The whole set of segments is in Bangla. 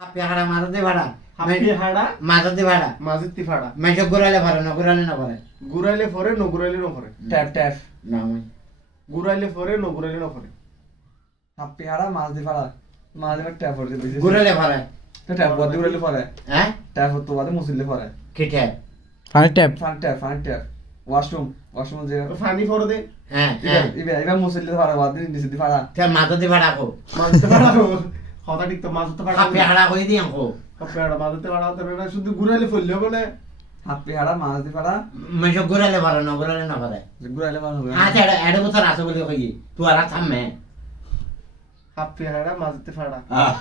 হাপি হাড়া মাথাতে ভাড়া। হাফি হাড়া মাথাতে ভাড়া। মাঝিতি ফাড়া মেশো ঘুরাইলে ভাড়া না ঘুরাইলে না ভাড়া গুরাইলে ফরে ন গুরাইলে ন ফরে ট্যাপ ট্যাপ। না আমি গুরাইলে ফরে ন গুরাইলে ন ফরে হাপ্পি হাড়া মাছ দিবার ট্যাপ ভাড়া তো ট্যাপ বদি হ্যাঁ ট্যাপ বাদে মুসিলে পরে। কিঠে ফানি tap fun tap fun tap washroom washroom যে ফানি ফরে দে হ্যাঁ ইবে হ্যাঁ। ইবে মুসিলে বাদে ফাড়া তে ভাড়া কো। মাঝিতে ফাড়া কথা ঠিক তো মাঝিতে ফাড়া হাপি হাড়া কই দিই আঙ্কো হাফি হাড়া ফাড়া তো না শুধু গুরাইলে ফললে বলে। হাপ্পি হাড়া মাছ দি ফাড়া মেশো ঘুরাইলে ভাড়া না ঘুরাইলে না ভাড়া ঘুরাইলে পার আচ্ছা এটা এটা বছর আছে বলে কই তুই আর থামে। হাফি হাড়া মাঝিতে ফাড়া আহ।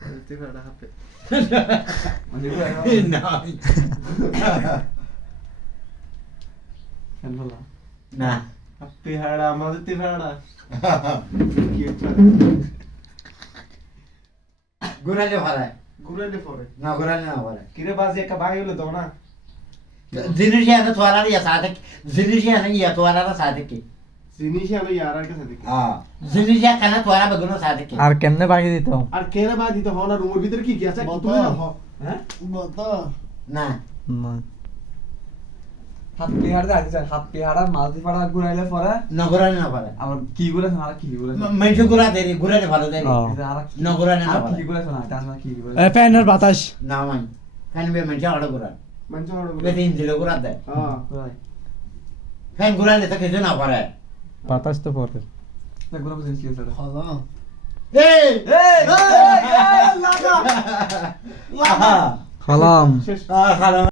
মাঝিতে ফাড়া হাফি মানে ঘুরাইলে না। হাফি হাড়া মাঝিতে ফাড়া কি একটা ঘুরাইলে ভাড়া গুরাইলে ফরে না ঘুরাইলে না ভাড়া কিরে বাজি একটা ভাই হলো দাও না। জিনিস এনে তোয়ালার ইয়া সাথে জিনিস এনে ইয়া তোয়ালার সাথে কি? জিনিস আলো ইয়ারার কাছে দেখি। হ্যাঁ জিনিস এনে তোয়ালা বেগুনো সাথে কি? আর কেমনে বাকি দিত? আর কেনে বাদ দিতে? হন আর রুমের ভিতর কি কি আছে বলতো। হ্যাঁ না হ না। না। হাপ্পি হাড়া আদি স্যার হাপ্পি হাড়া মাছ ফাড়া ঘুরাইলে পরে? না ঘুরাইলে না ভাড়া আবার কি ঘুরাইছে আর কি ঘুরাইছে? মেশো ঘুরা দেরি ঘুরাইলে ভালো দেরি না ঘুরাইলে না কি ঘুরাইছে না? তার কি এ ফ্যানের বাতাস। না মান ফ্যান বে মেশো আড়া ঘুরা মানুষ হড় বে তিন দিলে ঘুরা দেয়। হ্যাঁ ফ্যান ঘুরাইলে তো কিছু না পারে। বাতাস তো পরে। না কি এই! এই খালাম। শেষ খালাম।